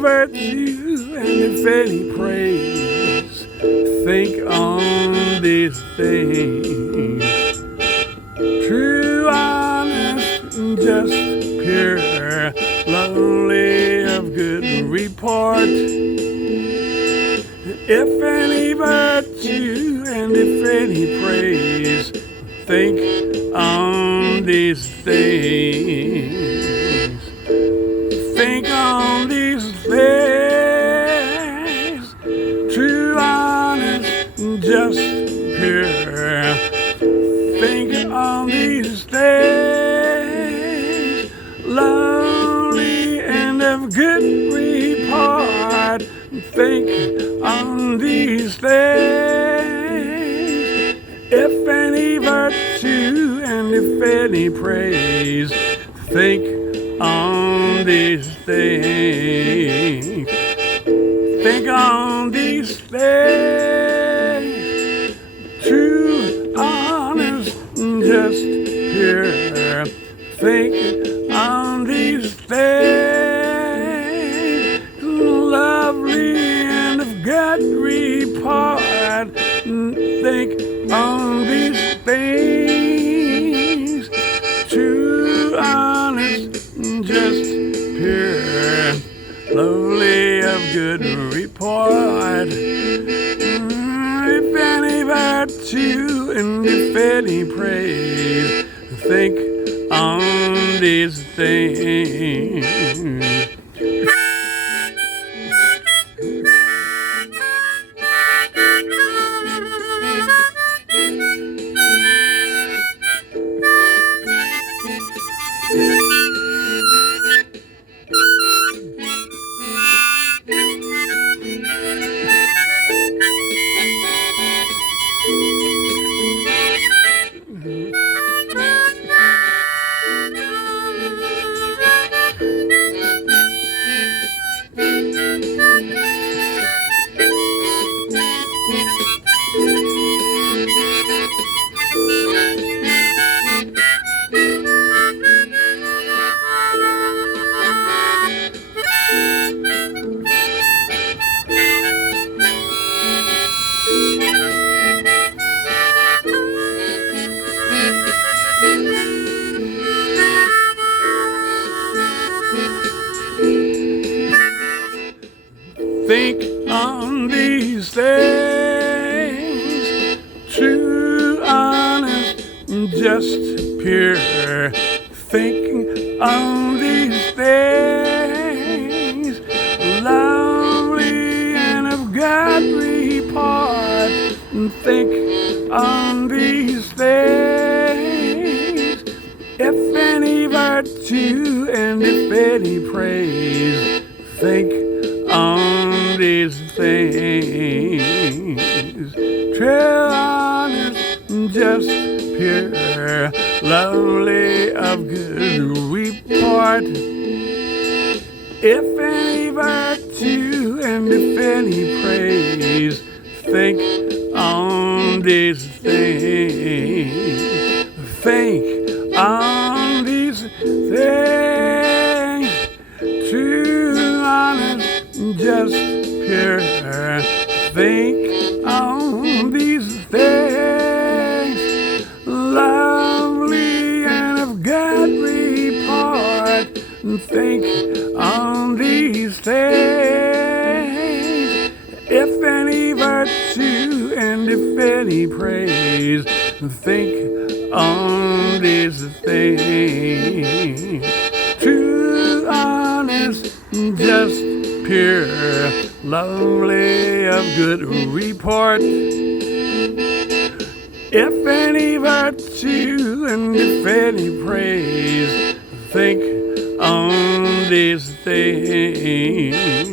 virtue and if any praise, think on these things. True, honest, just, pure, lovely, of good report. If any virtue and if any praise, think on these things. Think on these things. True, honest, just, pure. Think on these things. Lovely and of good report. Think on these things. If any virtue and if any praise, think on these things. Think on these things. True, honest, just, pure. Think on these things. Lovely and of good report. Think on these things. True, honest, just, pure, lovely, of good report. If any virtue and if any praise, think on these things. Think on these things. True, honest, just, pure. Think on these things. Lovely and of God report. Think on these things. If any virtue and if any praise, think on these things. True, honest, just, pure, lovely, of good report. If any virtue and if any praise, think on these things. Think on these things. True, honest, just, pure. Think on these things. Lovely and of God report. Think on these things. If any virtue and if any praise, think on these things. True, honest, just, pure, lovely, of good report. If any virtue and if any praise, think on these things.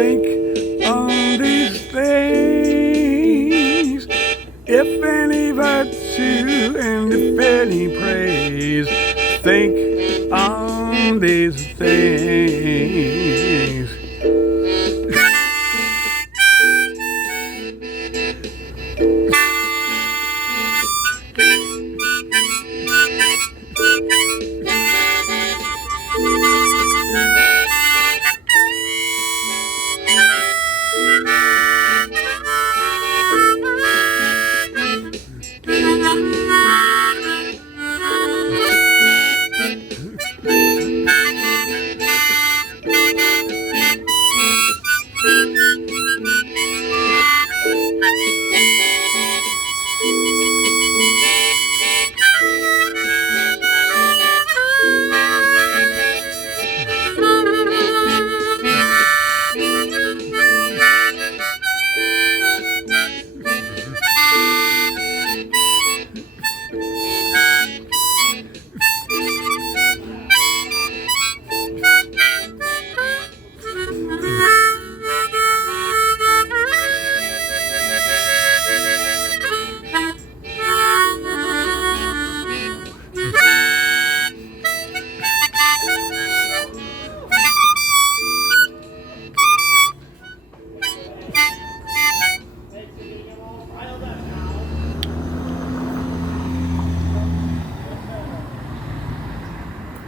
think on these things. If any virtue and if any praise, think on these things.